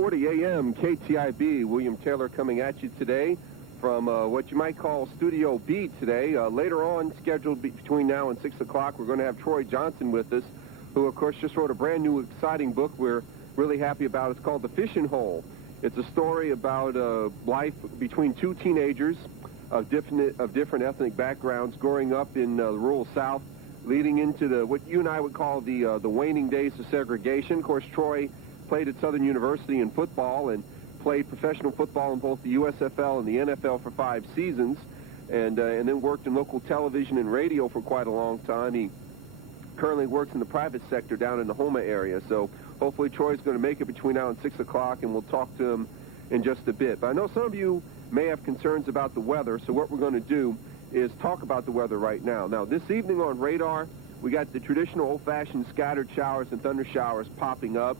640 AM, KTIB. William Taylor coming at you today from what you might call Studio B today. Later on, scheduled between now and 6 o'clock, we're going to have Troy Johnson with us, who, of course, just wrote a brand new, exciting book we're really happy about. It's called The Fishing Hole. It's a story about life between two teenagers of different ethnic backgrounds growing up in the rural South, leading into what you and I would call the waning days of segregation. Of course, Troy played at Southern University in football and played professional football in both the USFL and the NFL for 5 seasons, and then worked in local television and radio for quite a long time. He currently works in the private sector down in the Houma area, so hopefully Troy's going to make it between now and 6 o'clock, and we'll talk to him in just a bit. But I know some of you may have concerns about the weather, so what we're going to do is talk about the weather right now. Now, this evening on radar, we got the traditional old-fashioned scattered showers and thunder showers popping up.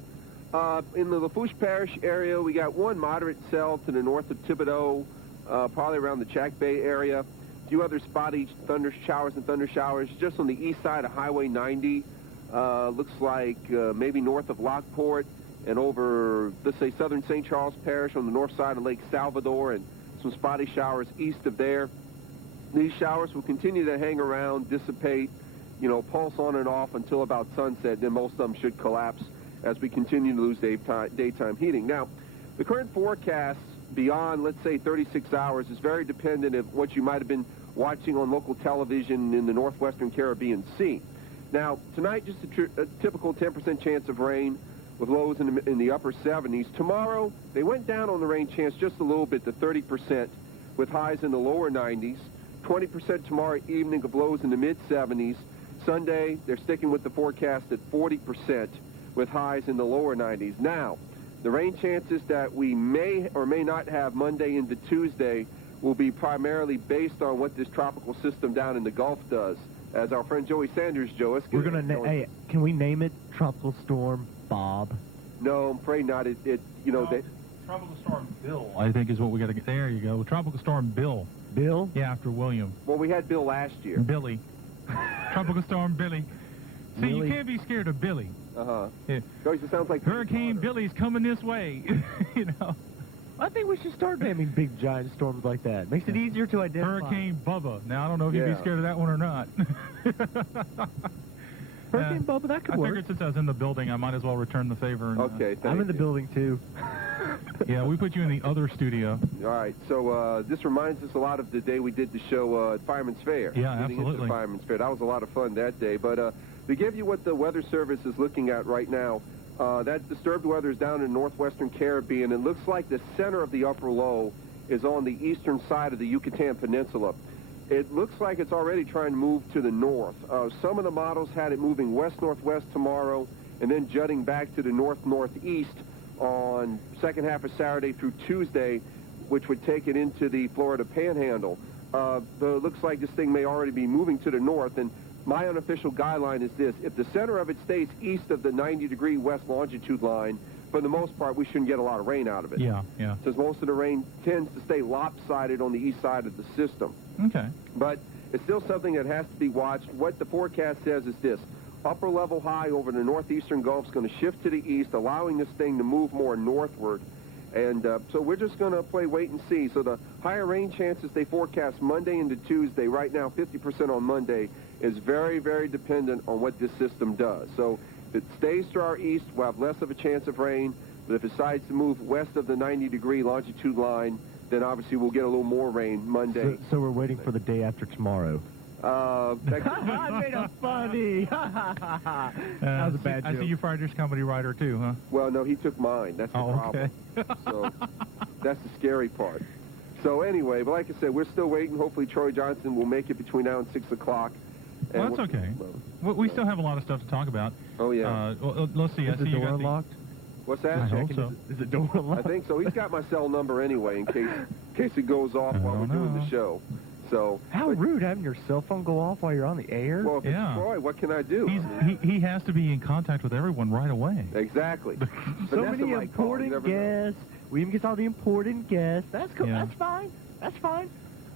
In the Lafourche Parish area, we got one moderate cell to the north of Thibodaux, probably around the Jack Bay area. A few other spotty thunder showers just on the east side of Highway 90. Looks like maybe north of Lockport and over, let's say, southern St. Charles Parish on the north side of Lake Salvador, and some spotty showers east of there. These showers will continue to hang around, dissipate, pulse on and off until about sunset. Then most of them should collapse as we continue to lose daytime heating. Now, the current forecast beyond, let's say, 36 hours is very dependent of what you might have been watching on local television in the northwestern Caribbean Sea. Now, tonight, just a typical 10% chance of rain with lows in the upper 70s. Tomorrow, they went down on the rain chance just a little bit to 30% with highs in the lower 90s. 20% tomorrow evening of lows in the mid-70s. Sunday, they're sticking with the forecast at 40% with highs in the lower 90s. Now, the rain chances that we may or may not have Monday into Tuesday will be primarily based on what this tropical system down in the Gulf does. As our friend Joey Sanders, Joe, we're going to hey, can we name it Tropical Storm Bob? No, I'm afraid not. Tropical Storm Bill, I think, is what we got to get. There you go. Tropical Storm Bill. Bill? Yeah, after William. Well, we had Bill last year. Billy. Tropical Storm Billy. See, Billy? You can't be scared of Billy. Uh-huh. Yeah. It sounds like Hurricane Billy's coming this way. I think we should start naming big giant storms like that. Makes it easier to identify. Hurricane Bubba. Now, I don't know if you'd be scared of that one or not. Hurricane Bubba, that could work. I figured since I was in the building, I might as well return the favor. And, okay, I'm in the building, too. Yeah, we put you in the other studio. All right, so this reminds us a lot of the day we did the show at Fireman's Fair. Yeah, absolutely. Fireman's Fair. That was a lot of fun that day. But to give you what the Weather Service is looking at right now, that disturbed weather is down in northwestern Caribbean. It looks like the center of the upper low is on the eastern side of the Yucatan Peninsula. It looks like it's already trying to move to the north. Some of the models had it moving west-northwest tomorrow and then jutting back to the north-northeast on second half of Saturday through Tuesday, which would take it into the Florida Panhandle. It looks like this thing may already be moving to the north, and my unofficial guideline is this: if the center of it stays east of the 90-degree west longitude line, for the most part, we shouldn't get a lot of rain out of it. Yeah. Since most of the rain tends to stay lopsided on the east side of the system. Okay. But it's still something that has to be watched. What the forecast says is this: upper level high over the northeastern Gulf is going to shift to the east, allowing this thing to move more northward. And so we're just going to play wait and see. So the higher rain chances they forecast Monday into Tuesday, right now 50% on Monday, is very, very dependent on what this system does. So if it stays to our east, we'll have less of a chance of rain. But if it decides to move west of the 90-degree longitude line, then obviously we'll get a little more rain Monday. So we're waiting for the day after tomorrow. I made a funny. That was a bad joke. I see you fired your comedy writer too, huh? Well, no, he took mine. That's the problem. Okay. So that's the scary part. So anyway, but like I said, we're still waiting. Hopefully Troy Johnson will make it between now and 6 o'clock. Well, that's okay. We still have a lot of stuff to talk about. Oh, yeah. Let's see. Is the door unlocked? What's that? I hope so. Is the door unlocked? I think so. He's got my cell number anyway in case it goes off while we're doing the show. So how rude having your cell phone go off while you're on the air. Well, if it's Troy, what can I do? He has to be in contact with everyone right away. Exactly. So many important guests. William gets all the important guests. That's cool. Yeah. That's fine. That's fine.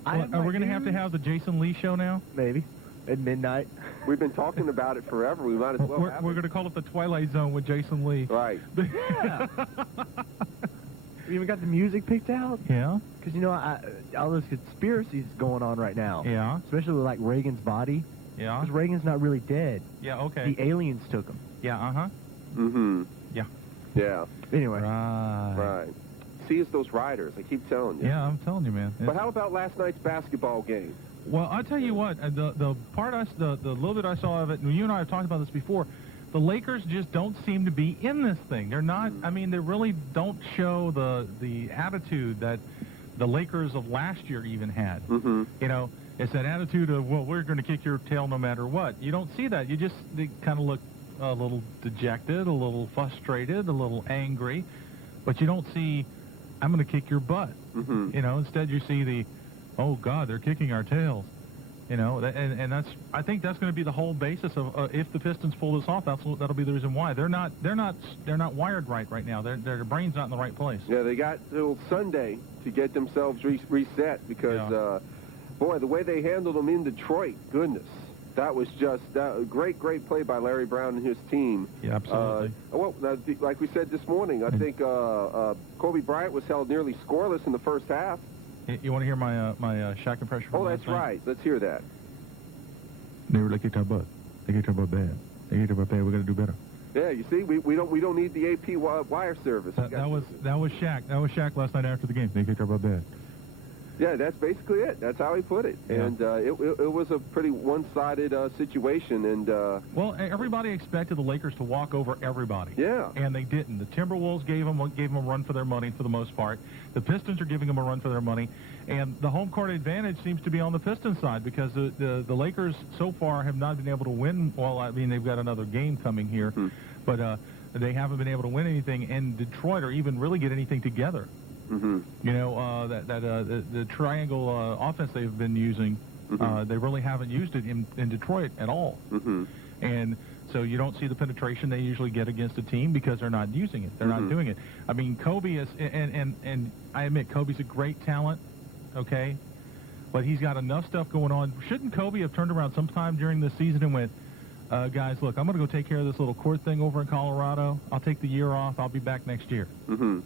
Well, are we going to have the Jason Lee show now? Maybe. At midnight. We've been talking about it forever. We might as well We're have going to call it the Twilight Zone with Jason Lee. Right. Yeah. We even got the music picked out. Yeah. Because, you know, all those conspiracies going on right now. Yeah. Especially with, like, Reagan's body. Yeah. Because Reagan's not really dead. Yeah, okay. The aliens took him. Yeah, uh-huh. Mm-hmm. Yeah. Yeah. Anyway. Right. See, it's those riders. I keep telling you. Yeah, I'm telling you, man. But how about last night's basketball game? Well, I'll tell you what, the little bit I saw of it, and you and I have talked about this before, the Lakers just don't seem to be in this thing. They're not, I mean, they really don't show the attitude that the Lakers of last year even had. Mm-hmm. You know, it's that attitude of, well, we're going to kick your tail no matter what. You don't see that. They kind of look a little dejected, a little frustrated, a little angry, but you don't see, I'm going to kick your butt. Mm-hmm. You know, instead you see the, oh God, they're kicking our tails. You know, and I think that's going to be the whole basis of if the Pistons pull this off. That'll be the reason why they're not wired right now. Their brain's not in the right place. Yeah, they got till Sunday to get themselves reset because, boy, the way they handled them in Detroit, goodness, that was just a great play by Larry Brown and his team. Yeah, absolutely. Well, like we said this morning, I think Kobe Bryant was held nearly scoreless in the first half. You want to hear my Shaq impression? Oh, that's right. Let's hear that. They really kicked our butt. They kicked our butt bad. They kicked our butt bad. We got to do better. Yeah, you see, we don't need the AP wire service. That was Shaq. That was Shaq last night after the game. They kicked our butt bad. Yeah, that's basically it. That's how he put it. Yeah. And it was a pretty one-sided situation. And well, everybody expected the Lakers to walk over everybody. Yeah. And they didn't. The Timberwolves gave them a run for their money for the most part. The Pistons are giving them a run for their money. And the home court advantage seems to be on the Pistons side because the Lakers so far have not been able to win. Well, I mean, they've got another game coming here. Mm-hmm. But they haven't been able to win anything in Detroit or even really get anything together. Mm-hmm. You know, the triangle offense they've been using, Mm-hmm. they really haven't used it in Detroit at all. Mm-hmm. And so you don't see the penetration they usually get against a team because they're not using it. They're not doing it. I mean, Kobe is, and I admit Kobe's a great talent, okay? But he's got enough stuff going on. Shouldn't Kobe have turned around sometime during the season and went, guys, look, I'm going to go take care of this little court thing over in Colorado. I'll take the year off. I'll be back next year. Mm-hmm.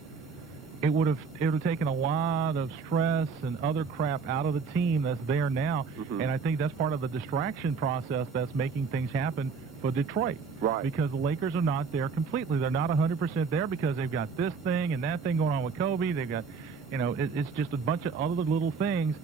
It would have taken a lot of stress and other crap out of the team that's there now, and I think that's part of the distraction process that's making things happen for Detroit. Right. Because the Lakers are not there completely. They're not 100% there because they've got this thing and that thing going on with Kobe. They've got, you know, it's just a bunch of other little things.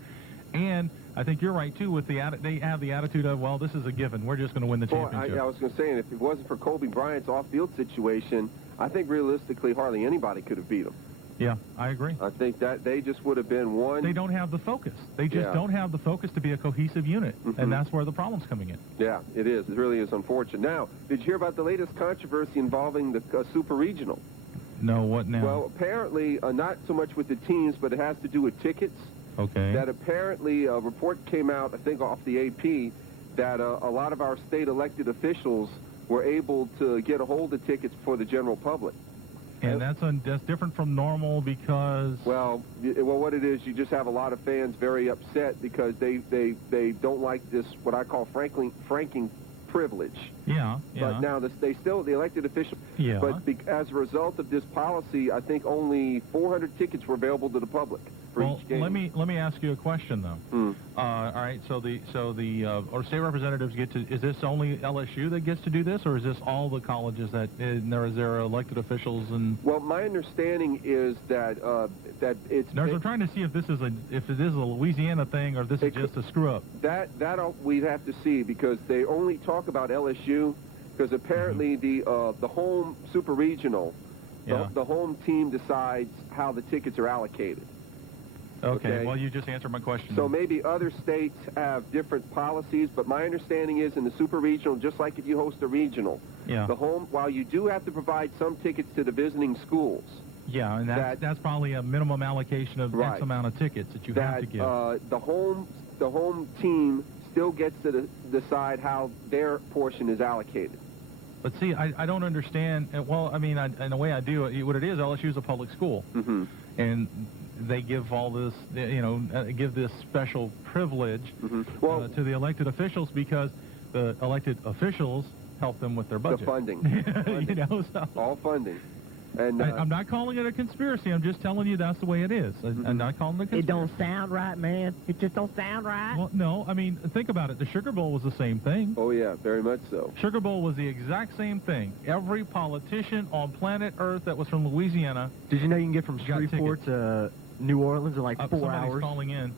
And I think you're right, too, with they have the attitude of, well, this is a given. We're just going to win the championship. I was going to say, and if it wasn't for Kobe Bryant's off-field situation, I think realistically hardly anybody could have beat him. Yeah, I agree. I think that they just would have been one. They don't have the focus. They just don't have the focus to be a cohesive unit, and that's where the problem's coming in. Yeah, it is. It really is unfortunate. Now, did you hear about the latest controversy involving the Super Regional? No, what now? Well, apparently, not so much with the teams, but it has to do with tickets. Okay. That apparently a report came out, I think off the AP, that a lot of our state elected officials were able to get a hold of tickets for the general public. And that's different from normal because... Well, what it is, you just have a lot of fans very upset because they don't like this, what I call franking privilege. Yeah, yeah. But now the elected officials... Yeah. But as a result of this policy, I think only 400 tickets were available to the public for each game. Let me ask you a question though. All right, so the state representatives get to. Is this only LSU that gets to do this, or is this all the colleges that? Is there elected officials and? Well, my understanding is that it's. I'm trying to see if it is a Louisiana thing or this is just a screw up. That we'd have to see because they only talk about LSU because apparently the home super regional, the home team decides how the tickets are allocated. Okay, well, you just answered my question. So maybe other states have different policies, but my understanding is in the super regional, just like if you host a regional, the home, while you do have to provide some tickets to the visiting schools. Yeah, and that's probably a minimum allocation of X amount of tickets that you have to give. The home team still gets to decide how their portion is allocated. But see, I don't understand. Well, I mean, in a way I do. What it is, LSU is a public school. And they give all this, give this special privilege Well, to the elected officials because the elected officials help them with their budget. the funding. So. All funding. And I'm not calling it a conspiracy. I'm just telling you that's the way it is. I'm not calling it a conspiracy. It don't sound right, man. It just don't sound right. Well, no, I mean, think about it. The Sugar Bowl was the same thing. oh, yeah, very much so. Sugar Bowl was the exact same thing. Every politician on planet Earth that was from Louisiana. Did you know you can get from Got Shreveport tickets. to New Orleans in like 4 Somebody's hours? calling in.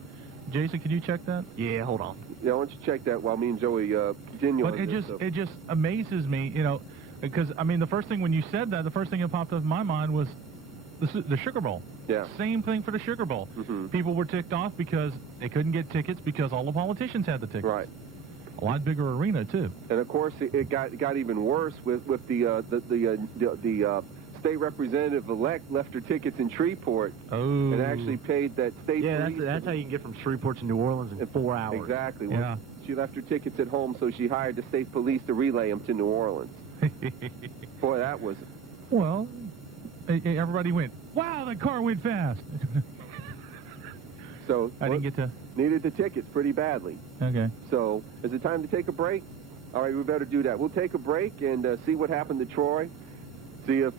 Jason, can you check that? Yeah, hold on. Yeah, why don't you check that while me and Joey continue But on it this, just so. it just amazes me, because I mean the first thing when you said that, the first thing that popped up in my mind was the Sugar Bowl. Yeah. Same thing for the Sugar Bowl. People were ticked off because they couldn't get tickets because all the politicians had the tickets. Right. A lot bigger arena too. And of course, it got even worse with the state representative-elect left her tickets in Shreveport Oh. and actually paid that state Yeah, police. that's how you can get from Shreveport to New Orleans in 4 hours. Exactly. Yeah. Well, she left her tickets at home, so she hired the state police to relay them to New Orleans. Boy, that was... Well, everybody went, wow, that car went fast. So I didn't get to... needed the tickets pretty badly. Okay. So is it time to take a break? All right, we better do that. We'll take a break and see what happened to Troy. See if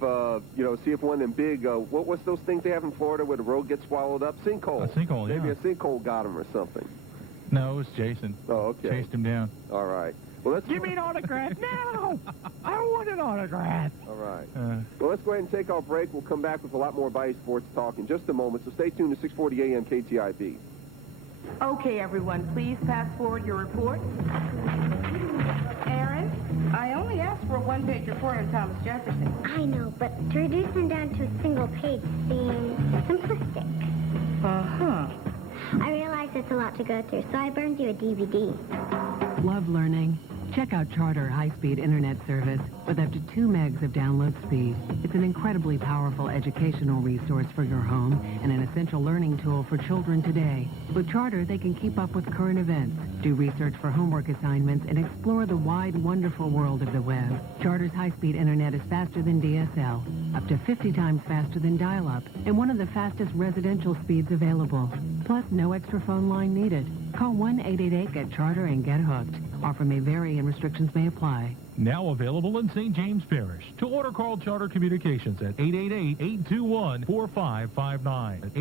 see if one of them big what's those things they have in Florida where the road gets swallowed up? Sinkhole. A sinkhole, Maybe yeah. a sinkhole got him or something. No, it was Jason. Oh, okay. Chased him down. All right. Well, let's Give me an autograph now! I want an autograph! All right. Uh, Well, let's go ahead and take our break. We'll come back with a lot more Bayou Sports talk in just a moment. So stay tuned to 640 AM KTIB. Okay, everyone, please pass forward your report. Aaron, I only asked for a one-page report on Thomas Jefferson. I know, but to reduce them down to a single page seems simplistic. Uh-huh. I realize it's a lot to go through, so I burned you a DVD. Love learning? Check out Charter high-speed internet service with up to 2 megs of download speed. It's an incredibly powerful educational resource for your home and an essential learning tool for children today. With Charter, they can keep up with current events, do research for homework assignments, and explore the wide, wonderful world of the web. Charter's high-speed internet is faster than DSL, up to 50 times faster than dial-up, and one of the fastest residential speeds available. Plus, no extra phone line needed. Call 1-888-GET-CHARTER and get hooked. Offer may vary and restrictions may apply. Now available in St. James Parish. To order, call Charter Communications at 888-821-4559.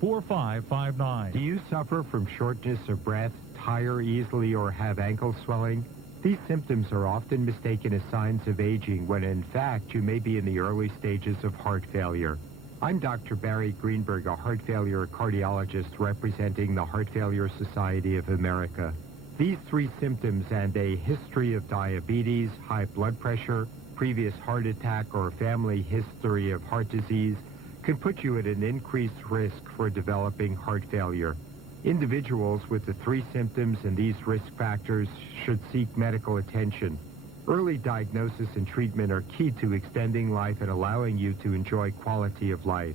888-821-4559. Do you suffer from shortness of breath, tire easily, or have ankle swelling? These symptoms are often mistaken as signs of aging when in fact you may be in the early stages of heart failure. I'm Dr. Barry Greenberg, a heart failure cardiologist representing the Heart Failure Society of America. These 3 symptoms and a history of diabetes, high blood pressure, previous heart attack, or family history of heart disease can put you at an increased risk for developing heart failure. Individuals with the 3 symptoms and these risk factors should seek medical attention. Early diagnosis and treatment are key to extending life and allowing you to enjoy quality of life.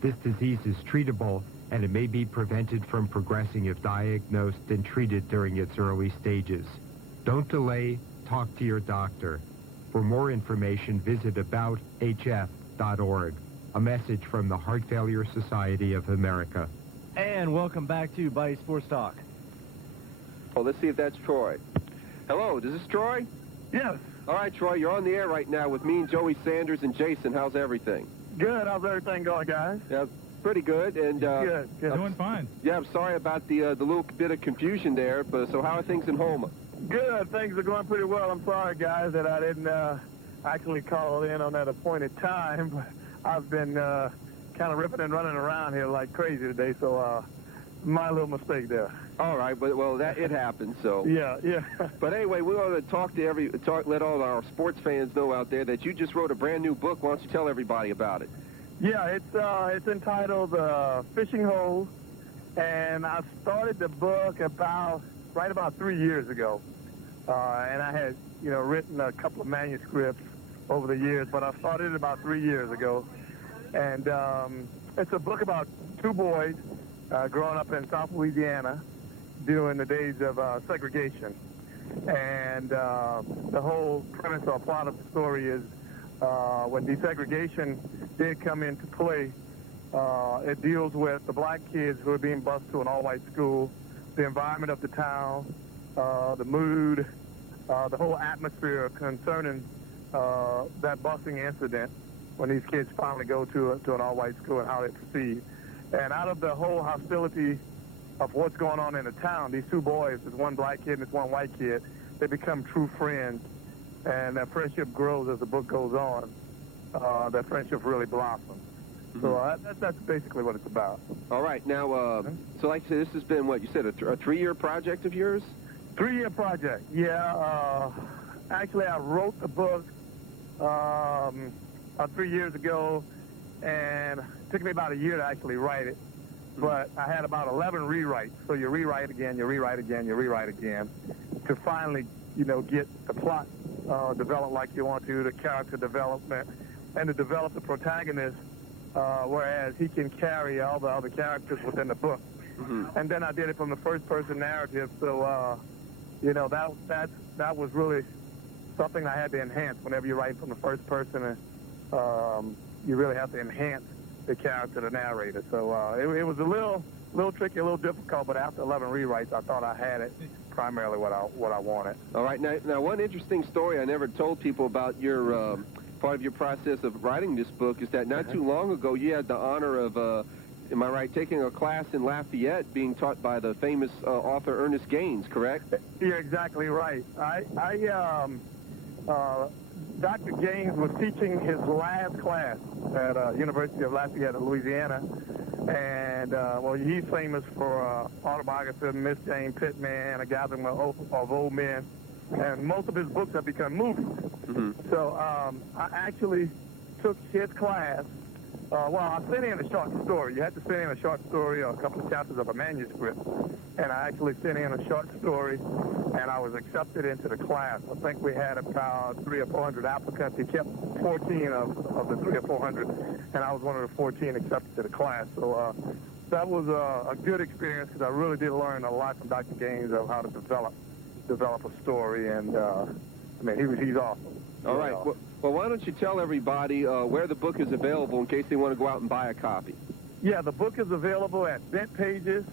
This disease is treatable, and it may be prevented from progressing if diagnosed and treated during its early stages. Don't delay, talk to your doctor. For more information, visit abouthf.org. A message from the Heart Failure Society of America. And welcome back to Bayou Sports Talk. Well, let's see if that's Troy. Hello, is this Troy? Yes. All right, Troy, you're on the air right now with me and Joey Sanders and Jason. How's everything? Good. How's everything going, guys? Yeah, pretty good. And Good. Doing fine. yeah, I'm sorry about the little bit of confusion there. But so, how are things in Houma? Good. Things are going pretty well. I'm sorry, guys, that I didn't actually call in on that appointed time. But I've been kind of ripping and running around here like crazy today, so my little mistake there. All right, but well, that it happened. So Yeah. But anyway, we want to let all our sports fans know out there that you just wrote a brand new book. Why don't you tell everybody about it? Yeah, it's entitled Fishing Hole, and I started the book about 3 years ago, and I had written a couple of manuscripts over the years, but I started it about 3 years ago, and it's a book about 2 boys growing up in South Louisiana during the days of segregation, and the whole premise or plot of the story is when desegregation did come into play, It deals with the black kids who are being bused to an all-white school, the environment of the town, the mood, the whole atmosphere concerning that busing incident when these kids finally go to an all-white school and how they proceed. And out of the whole hostility of what's going on in the town, these two boys, there's one black kid and there's one white kid, they become true friends, and that friendship grows as the book goes on. That friendship really blossoms. So that's basically what it's about. All right. Now, so like I said, this has been, what you said, a 3-year project of yours? 3-year project, yeah. Actually, I wrote the book 3 years ago, and it took me about a year to actually write it. But I had about 11 rewrites. So you rewrite again, you rewrite again, you rewrite again, to finally, get the plot developed like you want to, the character development, and to develop the protagonist, whereas he can carry all the other characters within the book. And then I did it from the first-person narrative, so, that was really something I had to enhance. Whenever you write from the first person, you really have to enhance the character, the narrator. So it was a little tricky, a little difficult, but after 11 rewrites, I thought I had it primarily what I wanted. All right. Now, one interesting story I never told people about your part of your process of writing this book is that not too long ago you had the honor of, am I right, taking a class in Lafayette being taught by the famous author Ernest Gaines, correct? You're exactly right. Dr. Gaines was teaching his last class at University of Lafayette in Louisiana, and he's famous for autobiography of Miss Jane Pittman, A Gathering of Old Men, and most of his books have become movies. So I actually took his class. I sent in a short story. You had to send in a short story or a couple of chapters of a manuscript. And I actually sent in a short story, and I was accepted into the class. I think we had about 300 or 400 applicants. He kept 14 of the 300 or 400, and I was one of the 14 accepted to the class. So that was a good experience because I really did learn a lot from Dr. Gaines of how to develop a story, and he's awesome. All right. Well, why don't you tell everybody where the book is available in case they want to go out and buy a copy? Yeah, the book is available at Bent Pages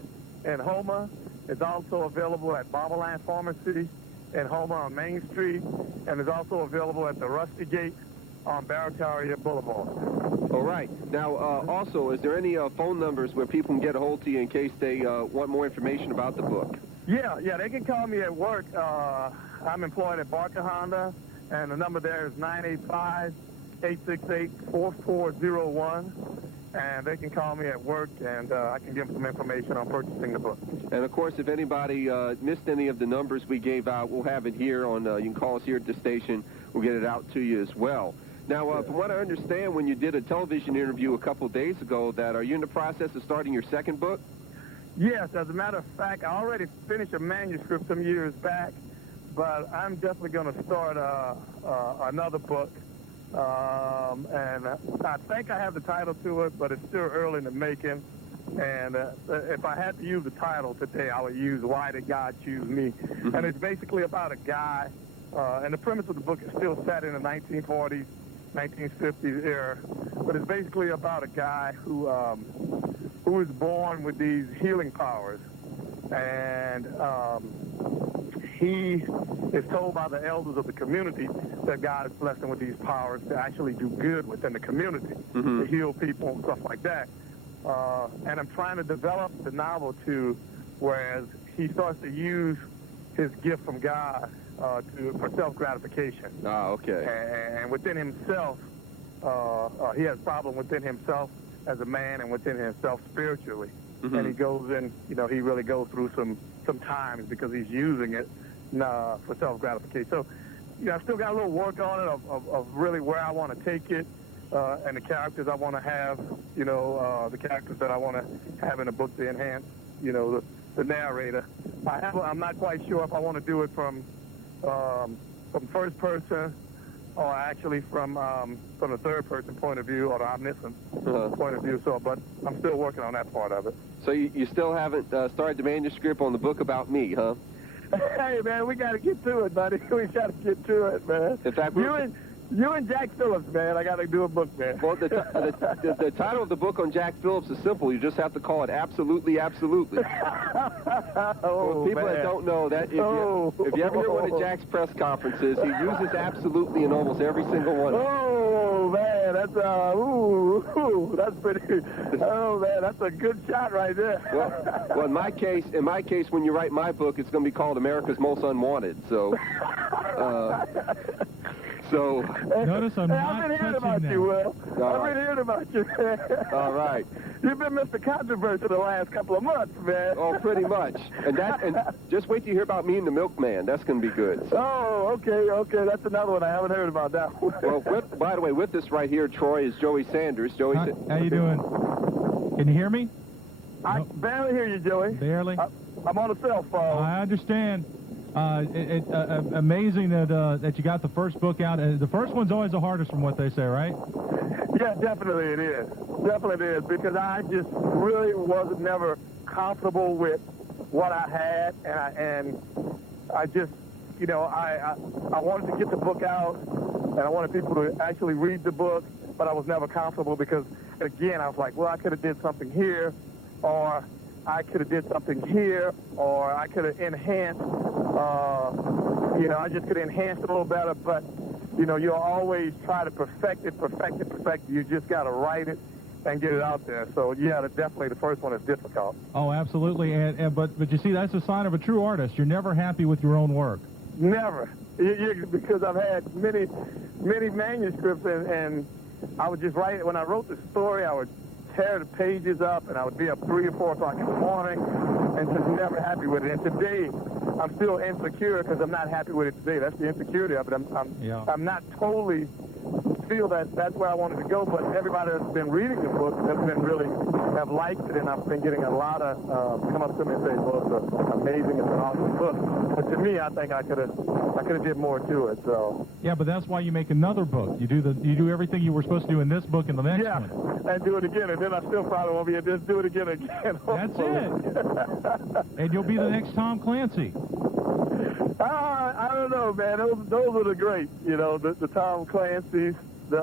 in Houma. It's also available at Barberland Pharmacy in Houma on Main Street, and it's also available at the Rusty Gate on Barataria Boulevard. All right. Now, also, is there any phone numbers where people can get a hold of you in case they want more information about the book? Yeah, they can call me at work. I'm employed at Barker Honda, and the number there is 985-868-4401. And they can call me at work, and I can give them some information on purchasing the book. And, of course, if anybody missed any of the numbers we gave out, we'll have it here on, you can call us here at the station. We'll get it out to you as well. Now, from what I understand, when you did a television interview a couple of days ago, are you in the process of starting your second book? Yes, as a matter of fact, I already finished a manuscript some years back, but I'm definitely going to start another book. And I think I have the title to it, but it's still early in the making. And if I had to use the title today, I would use Why Did God Choose Me? And it's basically about a guy, and the premise of the book is still set in the 1940s, 1950s era, but it's basically about a guy who is born with these healing powers. And he is told by the elders of the community that God has blessed him with these powers to actually do good within the community, to heal people and stuff like that. And I'm trying to develop the novel to whereas he starts to use his gift from God for self-gratification. Okay. And within himself, he has a problem within himself as a man and within himself spiritually. And he goes in, he really goes through some times because he's using it for self-gratification. So, I still got a little work on it of really where I want to take it and the characters I want to have, the characters that I want to have in the book to enhance, the narrator. I'm not quite sure if I want to do it from first person or actually from the third person point of view or the omniscient point of view. So, but I'm still working on that part of it. So you still haven't started the manuscript on the book about me, huh? Hey, man, we got to get to it, buddy. We got to get to it, man. In fact, you You and Jack Phillips, man. I got to do a book, man. Well, the title of the book on Jack Phillips is simple. You just have to call it Absolutely, Absolutely. For people that don't know, that if you ever hear one of Jack's press conferences, he uses absolutely in almost every single one. Oh, man, that's that's pretty. Oh, man, that's a good shot right there. Well, in my case, when you write my book, it's going to be called America's Most Unwanted. So. Notice I'm not I've been hearing touching about that. you, Will. I've been hearing about you, man. All right. You've been Mr. Controversy the last couple of months, man. Oh, pretty much. And just wait till you hear about me and the milkman. That's going to be good. Oh, okay. That's another one. I haven't heard about that one. Well, by the way, with us right here, Troy, is Joey Sanders. Joey, How you doing? Can you hear me? I barely hear you, Joey. Barely? I'm on a cell phone. I understand. Amazing that you got the first book out. The first one's always the hardest from what they say, right? Yeah, definitely it is. Definitely it is, because I just really wasn't never comfortable with what I had, and I just, I wanted to get the book out, and I wanted people to actually read the book, but I was never comfortable because, again, I was like, well, I could have did something here, or I could have did something here, or I could have enhanced, I just could have enhanced it a little better, but, you'll always try to perfect it. You just got to write it and get it out there. So, yeah, definitely the first one is difficult. Oh, absolutely. But you see, that's a sign of a true artist. You're never happy with your own work. Never. Because I've had many manuscripts, and I would just write it. When I wrote the story, I would tear the pages up, and I would be up 3 or 4 o'clock in the morning and just never happy with it. And today, I'm still insecure because I'm not happy with it today. That's the insecurity of it. I'm not totally feel that's where I wanted to go, but everybody that's been reading the book have liked it, and I've been getting a lot of come up to me and say, well, it's amazing, it's an awesome book. But to me, I think I could have did more to it. So yeah, but that's why you make another book. You do everything you were supposed to do in this book and the next one. Yeah, and do it again, and then I still probably won't be able to just do it again. That's it. And you'll be the next Tom Clancy. I don't know, man. Those are the great, the Tom Clancy's, the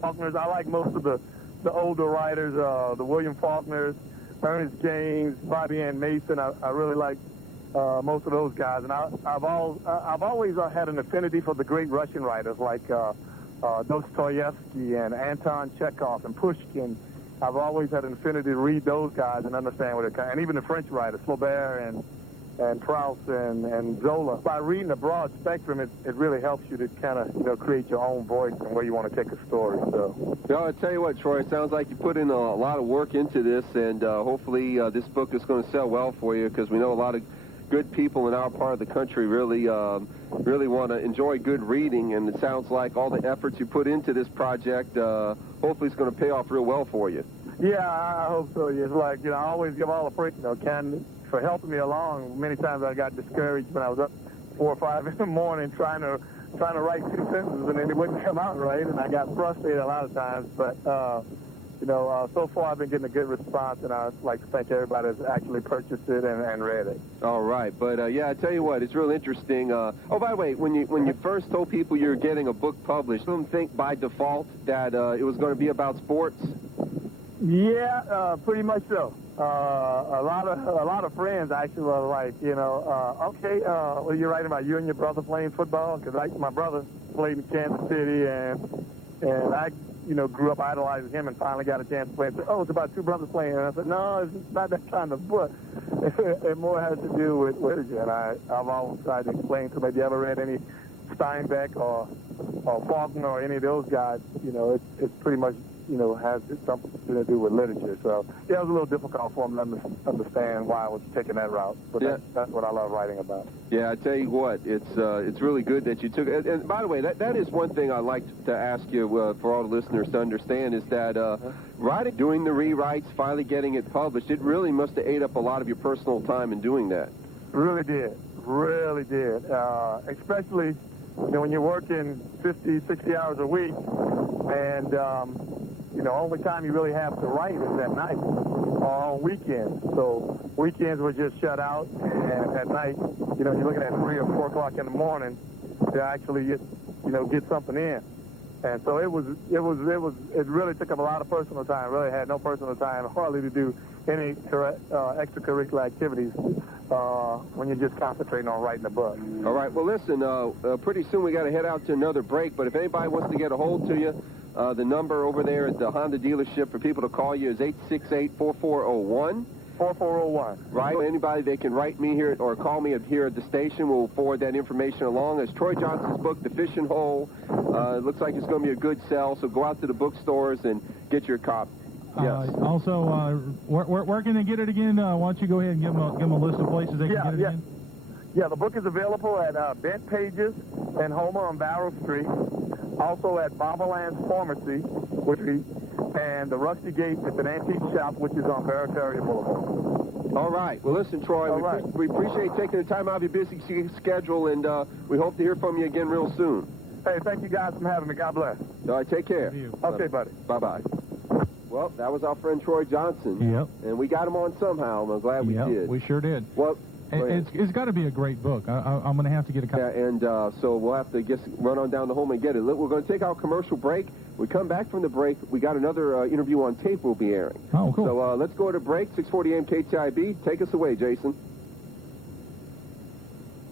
Faulkners. I like most of the older writers, the William Faulkners, Ernest James, Bobby Ann Mason. I really like most of those guys, and I've always had an affinity for the great Russian writers like Dostoevsky and Anton Chekhov and Pushkin. I've always had an affinity to read those guys and understand what they're, and even the French writers, Flaubert and Proust and Zola. By reading a broad spectrum, it really helps you to kind of create your own voice and where you want to take a story. So, I tell you what, Troy, it sounds like you put in a lot of work into this, and hopefully this book is going to sell well for you, because we know a lot of good people in our part of the country really want to enjoy good reading, and it sounds like all the efforts you put into this project hopefully it's going to pay off real well for you. Yeah, I hope so. It's like, I always give all the praise, Ken, for helping me along. Many times I got discouraged when I was up 4 or 5 in the morning trying to write 2 sentences, and then it wouldn't come out right, and I got frustrated a lot of times. But so far I've been getting a good response, and I'd like to thank everybody that's actually purchased it and read it. All right, but I tell you what, it's real interesting. Oh, by the way, when you first told people you were getting a book published, did you think by default that it was going to be about sports? Yeah, pretty much so. A lot of friends actually were like, okay, well, you're writing about you and your brother playing football, because my brother played in Kansas City, and I, grew up idolizing him and finally got a chance to play. And said, oh, it's about 2 brothers playing. And I said, no, it's not that kind of book. It more has to do with literature. And I've always tried to explain to them, have you ever read any Steinbeck or Faulkner or any of those guys? It's pretty much, has something to do with literature. So, yeah, it was a little difficult for them to understand why I was taking that route. But that's what I love writing about. Yeah, I tell you what, it's really good that you took it. And by the way, that is one thing I'd like to ask you for all the listeners to understand is that writing, doing the rewrites, finally getting it published, it really must have ate up a lot of your personal time in doing that. Really did. Especially, when you're working 50, 60 hours a week, and only time you really have to write is at night or on weekends. So weekends were just shut out, and at night, you're looking at 3 or 4 o'clock in the morning to actually get something in. And so it really took up a lot of personal time. Really had no personal time, hardly to do any extracurricular activities when you're just concentrating on writing a book. All right. Well, listen, pretty soon we got to head out to another break, but if anybody wants to get a hold to you, the number over there at the Honda dealership for people to call you is 868-4401. 4401. Right. Anybody that can write me here or call me here at the station, will forward that information along. It's Troy Johnson's book, The Fishing Hole. It looks like it's going to be a good sell, so go out to the bookstores and get your copy. Yes. Also, where can they get it again? Why don't you go ahead and give them a list of places they can get it again? Yeah, the book is available at Bent Pages in Homer on Barrow Street. Also at Boboland's Pharmacy, and the Rusty Gate at an antique shop, which is on Barataria Boulevard. All right. Well, listen, Troy, we appreciate taking the time out of your busy schedule, and we hope to hear from you again real soon. Hey, thank you guys for having me. God bless. All right, take care. Okay, buddy. Bye-bye. Well, that was our friend Troy Johnson. Yep. And we got him on somehow, and I'm glad we did. We sure did. Well, it's got to be a great book. I'm going to have to get a copy. Yeah, and so we'll have to run on down to home and get it. We're going to take our commercial break. We come back from the break. We got another interview on tape we'll be airing. Oh, cool. So let's go to break. 640 AM KTIB. Take us away, Jason.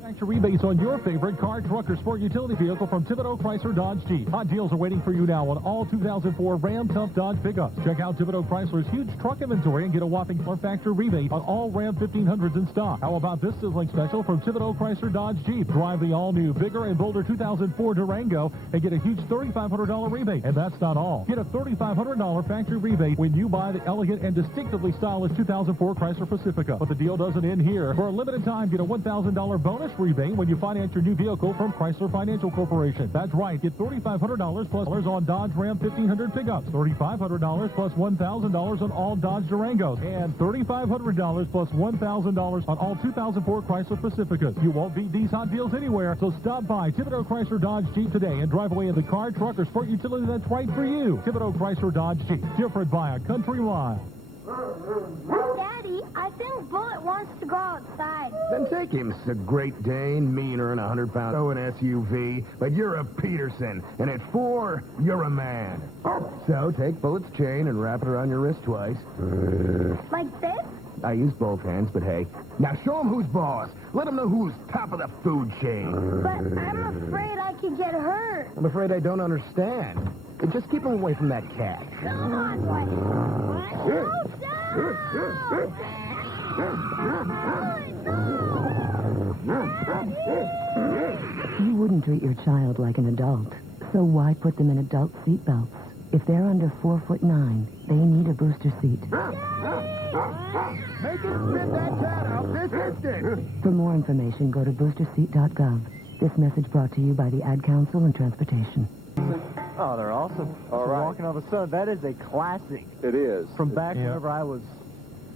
Manufacturer rebates on your favorite car, truck, or sport utility vehicle from Thibodeau Chrysler Dodge Jeep. Hot deals are waiting for you now on all 2004 Ram Tough Dodge pickups. Check out Thibodeau Chrysler's huge truck inventory and get a whopping factory rebate on all Ram 1500s in stock. How about this sizzling special from Thibodeau Chrysler Dodge Jeep? Drive the all-new, bigger and bolder 2004 Durango and get a huge $3,500 rebate. And that's not all. Get a $3,500 factory rebate when you buy the elegant and distinctively stylish 2004 Chrysler Pacifica. But the deal doesn't end here. For a limited time, get a $1,000 bonus rebate when you finance your new vehicle from Chrysler Financial Corporation. That's right. Get $3,500 plus on Dodge Ram 1500 pickups, $3,500 plus $1,000 on all Dodge Durangos, and $3,500 plus $1,000 on all 2004 Chrysler Pacificas. You won't beat these hot deals anywhere, so stop by Thibodeau Chrysler Dodge Jeep today and drive away in the car, truck, or sport utility that's right for you. Thibodeau Chrysler Dodge Jeep. Different by a country mile. Daddy, I think Bullet wants to go outside. Then take him. It's a Great Dane, meaner than a 100-pound SUV, but you're a Peterson, and at 4, you're a man. So take Bullet's chain and wrap it around your wrist twice. Like this? I use both hands, but hey. Now show him who's boss. Let him know who's top of the food chain. But I'm afraid I could get hurt. I'm afraid I don't understand. Just keep him away from that cat. Come on, boy. You wouldn't treat your child like an adult, so why put them in adult seatbelts? If they're under 4'9", they need a booster seat. Make him spit that cat out this instant. For more information, go to boosterseat.gov. This message brought to you by the Ad Council and Transportation. Oh, they're awesome. All right. Walking on the Sun, that is a classic. It is. From back whenever I was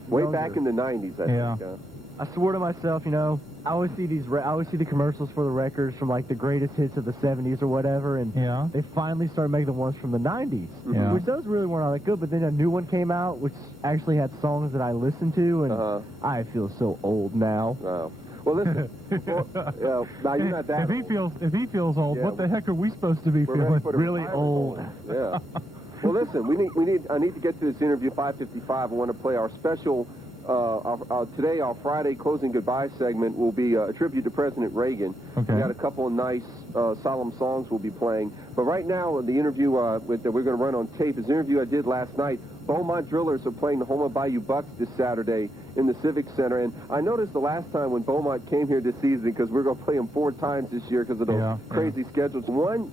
way younger. back in the 90s, I think. I swore to myself, I always see the commercials for the records from like the greatest hits of the 70s or whatever, and they finally started making the ones from the 90s, which those really weren't all that good. But then a new one came out, which actually had songs that I listened to, and I feel so old now. Wow. Well, listen. Now you're not that. If he feels old, what the heck are we supposed to be feeling? Really old. Yeah. Well, listen. I need to get to this interview 5:55. I want to play our special. Today, our Friday closing goodbye segment will be a tribute to President Reagan. Okay. We got a couple of nice solemn songs we'll be playing. But right now, the interview that we're going to run on tape is an interview I did last night. Beaumont Drillers are playing the Houma Bayou Bucks this Saturday in the Civic Center. And I noticed the last time when Beaumont came here this season, because we're going to play them 4 times this year because of the crazy schedules. One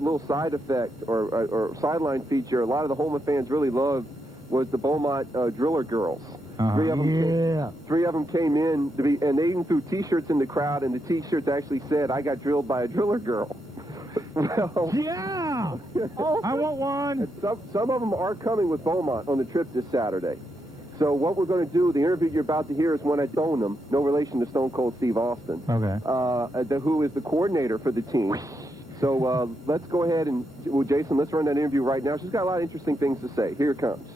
little side effect or sideline feature a lot of the Houma fans really loved was the Beaumont Driller Girls. Three of them came in to be, and they even threw T-shirts in the crowd, and the T-shirts actually said, "I got drilled by a driller girl." Well, I want one. Some of them are coming with Beaumont on the trip this Saturday. So what we're going to do, the interview you're about to hear is when I Stone them, no relation to Stone Cold Steve Austin, who is the coordinator for the team. So let's go ahead and, Jason, let's run that interview right now. She's got a lot of interesting things to say. Here it comes.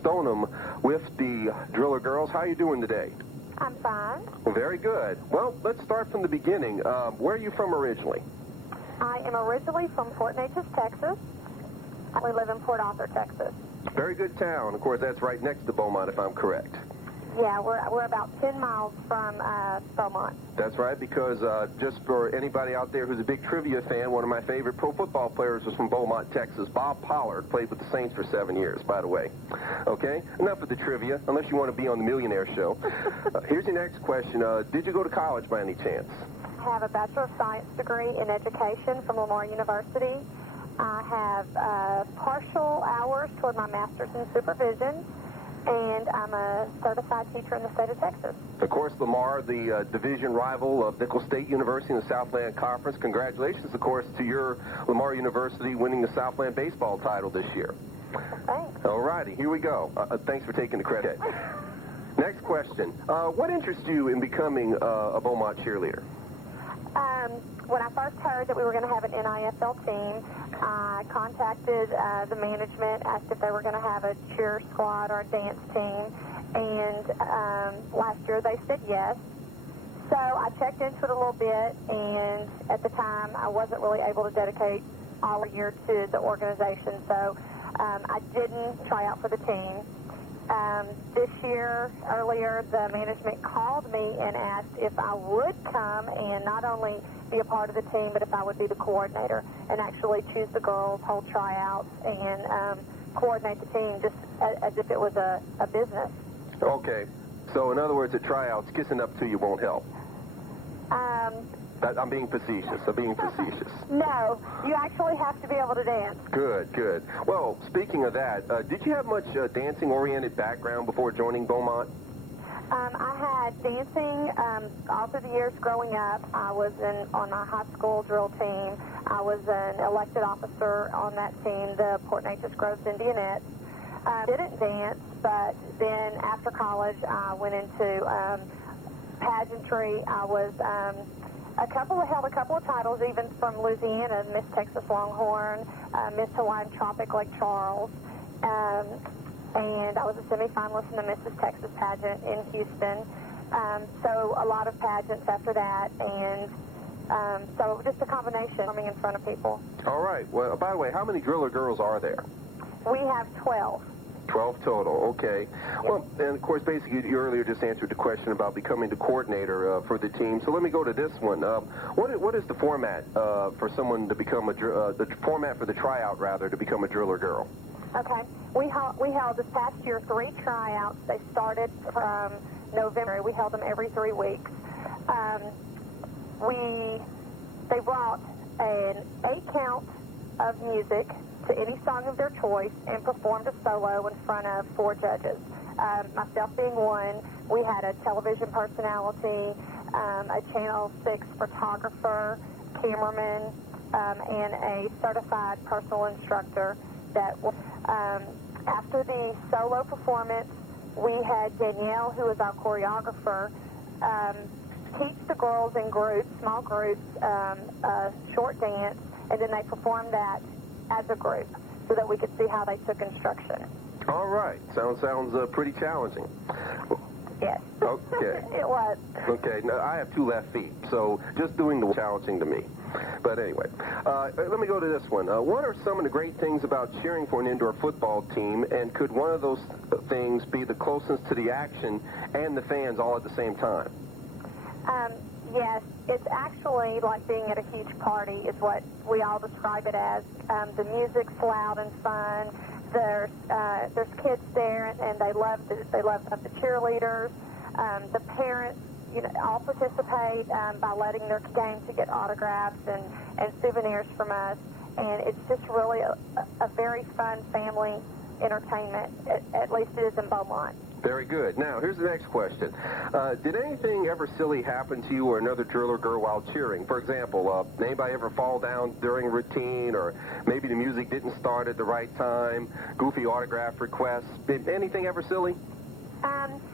Stoneham with the Driller Girls. How are you doing today? I'm fine. Well, very good. Well, let's start from the beginning. Where are you from originally? I am originally from Fort Neches, Texas. We live in Port Arthur, Texas. Very good town. Of course, that's right next to Beaumont, if I'm correct. Yeah, we're about 10 miles from Beaumont. That's right, because just for anybody out there who's a big trivia fan, one of my favorite pro football players was from Beaumont, Texas. Bob Pollard played with the Saints for 7 years, by the way. Okay, enough of the trivia, unless you want to be on the Millionaire Show. Here's your next question. Did you go to college by any chance? I have a Bachelor of Science degree in Education from Lamar University. I have partial hours toward my Master's in Supervision, and I'm a certified teacher in the state of Texas. Of course, Lamar, the division rival of Nicholls State University in the Southland Conference. Congratulations, of course, to your Lamar University winning the Southland baseball title this year. Thanks. All righty, here we go. Thanks for taking the credit. Next question. What interests you in becoming a Beaumont cheerleader? When I first heard that we were going to have an NIFL team, I contacted the management, asked if they were going to have a cheer squad or a dance team, and last year they said yes. So I checked into it a little bit, and at the time I wasn't really able to dedicate all year to the organization, so I didn't try out for the team. This year, earlier, the management called me and asked if I would come and not only be a part of the team, but if I would be the coordinator and actually choose the girls, hold tryouts, and coordinate the team just as if it was a business. Okay. So, in other words, at tryouts, kissing up to you won't help. I'm being facetious. No, you actually have to be able to dance. Good, good. Well, speaking of that, did you have much dancing-oriented background before joining Beaumont? I had dancing all through the years growing up. I was on my high school drill team. I was an elected officer on that team, the Port Neches Groves Indianettes. Didn't dance, but then after college, I went into pageantry. I was held a couple of titles, even from Louisiana, Miss Texas Longhorn, Miss Hawaiian Tropic Lake Charles, and I was a semifinalist in the Mrs. Texas pageant in Houston. So a lot of pageants after that, and so just a combination coming in front of people. All right. Well, by the way, how many driller girls are there? We have 12. 12 total, okay. Well, and of course, basically, you earlier just answered the question about becoming the coordinator for the team. So let me go to this one. What is the format for someone to become the format for the tryout, rather, to become a driller girl? Okay. We held this past year 3 tryouts. They started from November. We held them every 3 weeks. They brought an 8-count of music to any song of their choice and performed a solo in front of 4 judges. Myself being one, we had a television personality, a Channel 6 photographer, cameraman, and a certified personal instructor. After the solo performance, we had Danielle, who was our choreographer, teach the girls in groups, small groups, a short dance, and then they performed that as a group so that we could see how they took instruction. All right. Sounds pretty challenging. Yes. Okay. It was. Okay. Now, I have 2 left feet, so just doing the challenging to me. But anyway, let me go to this one. What are some of the great things about cheering for an indoor football team, and could one of those things be the closeness to the action and the fans all at the same time? Yes, it's actually like being at a huge party is what we all describe it as. The music's loud and fun. There's kids there, and they love the cheerleaders. The parents, all participate by letting their game to get autographs and souvenirs from us. And it's just really a very fun family entertainment. At least it is in Beaumont. Very good. Now, here's the next question. Did anything ever silly happen to you or another driller girl while cheering? For example, anybody ever fall down during a routine, or maybe the music didn't start at the right time, goofy autograph requests? Anything ever silly?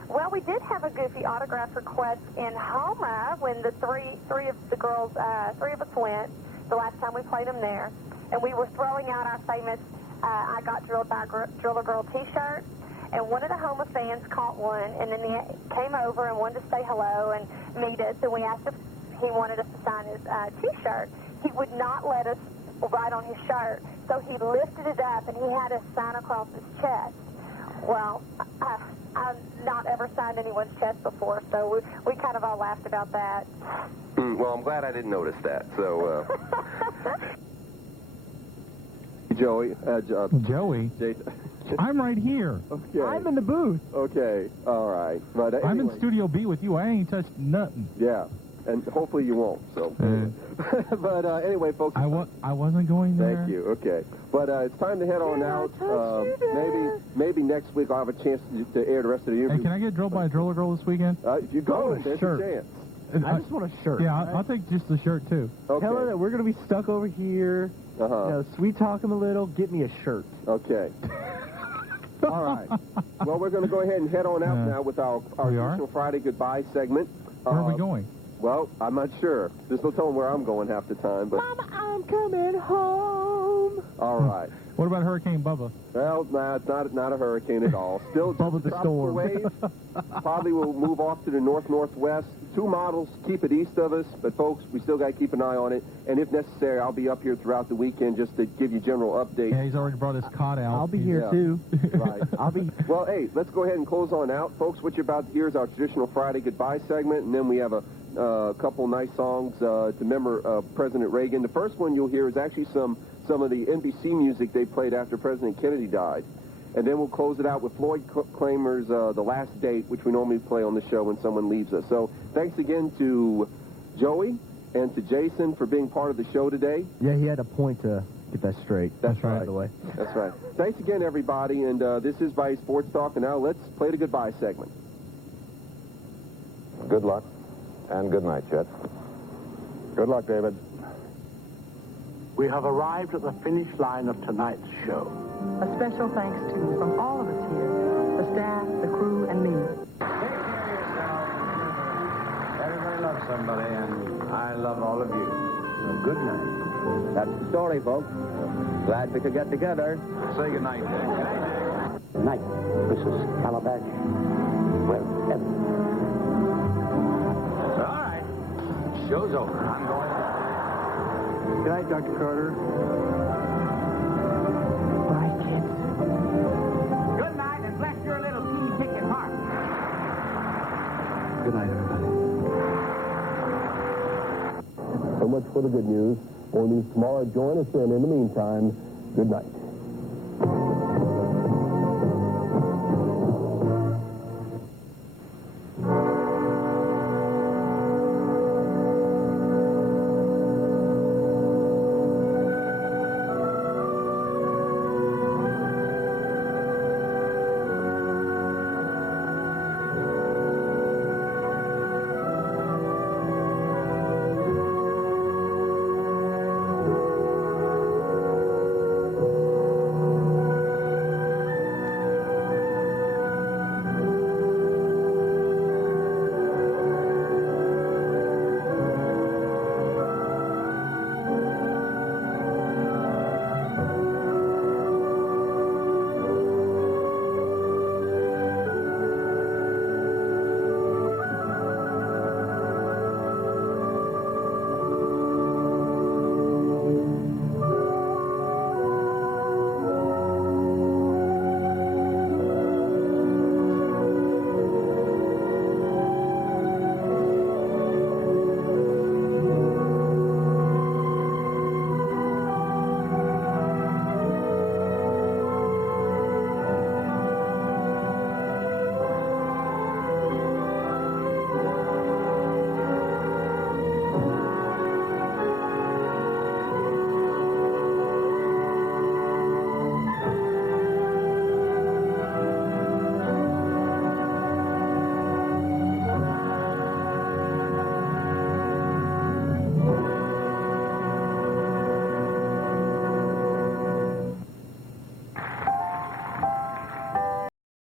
Well, we did have a goofy autograph request in Homa when the three of the girls, 3 of us went the last time we played them there, and we were throwing out our famous I Got Drilled by Driller Girl T-shirt. And one of the Homa fans caught one, and then he came over and wanted to say hello and meet us, and we asked if he wanted us to sign his T-shirt. he would not let us write on his shirt. So he lifted it up, and he had us sign across his chest. Well, I've not ever signed anyone's chest before, so we kind of all laughed about that. Well, I'm glad I didn't notice that. So, Joey. Joey? Jason. I'm right here. Okay. I'm in the booth. Okay. All right. But anyway, I'm in Studio B with you. I ain't touched nothing. Yeah. And hopefully you won't. So. But anyway, folks. I wasn't going there. Thank you. Okay. But it's time to head on out. Maybe next week I'll have a chance to air the rest of the interview. Hey, can I get drilled by a driller girl this weekend? If you go, there's a chance. I just want a shirt. Yeah, right? I'll take just the shirt, too. Okay. Tell her that we're going to be stuck over here. You know, sweet talk him a little. Get me a shirt. Okay. All right. Well, we're going to go ahead and head on out now with our traditional Friday goodbye segment. Where are we going? Well, I'm not sure. There's no telling where I'm going half the time. But Mama, I'm coming home. All right. What about Hurricane Bubba? Well, nah, it's not a hurricane at all. Still Bubba the tropical storm. wave. Probably will move off to the north-northwest. 2 models keep it east of us, but folks, we still got to keep an eye on it. And if necessary, I'll be up here throughout the weekend just to give you general updates. Yeah, he's already brought his cot out. I'll be here too. Right. I'll be. Well, hey, let's go ahead and close on out, folks. What you're about to hear is our traditional Friday goodbye segment, and then we have a couple nice songs to remember President Reagan. The first one you'll hear is actually some of the NBC music they played after President Kennedy died. And then we'll close it out with Floyd Kramer's The Last Date, which we normally play on the show when someone leaves us. So thanks again to Joey and to Jason for being part of the show today. Yeah, he had a point to get that straight. That's right. By the way. That's right. Thanks again, everybody. And this is Bayou Sports Talk. And now let's play the goodbye segment. Good luck and good night, Chet. Good luck, David. We have arrived at the finish line of tonight's show. A special thanks to, from all of us here, the staff, the crew, and me. Everybody loves somebody, and I love all of you. So good night. That's the story, folks. Glad we could get together. Say good night, Dick. Good night, Mrs. Calabash. Wherever. All right. Show's over. I'm going. Good night, Dr. Carter. Bye, kids. Good night, and bless your little tea-picking heart. Good night, everybody. So much for the good news. More news tomorrow. Join us then. In the meantime, good night.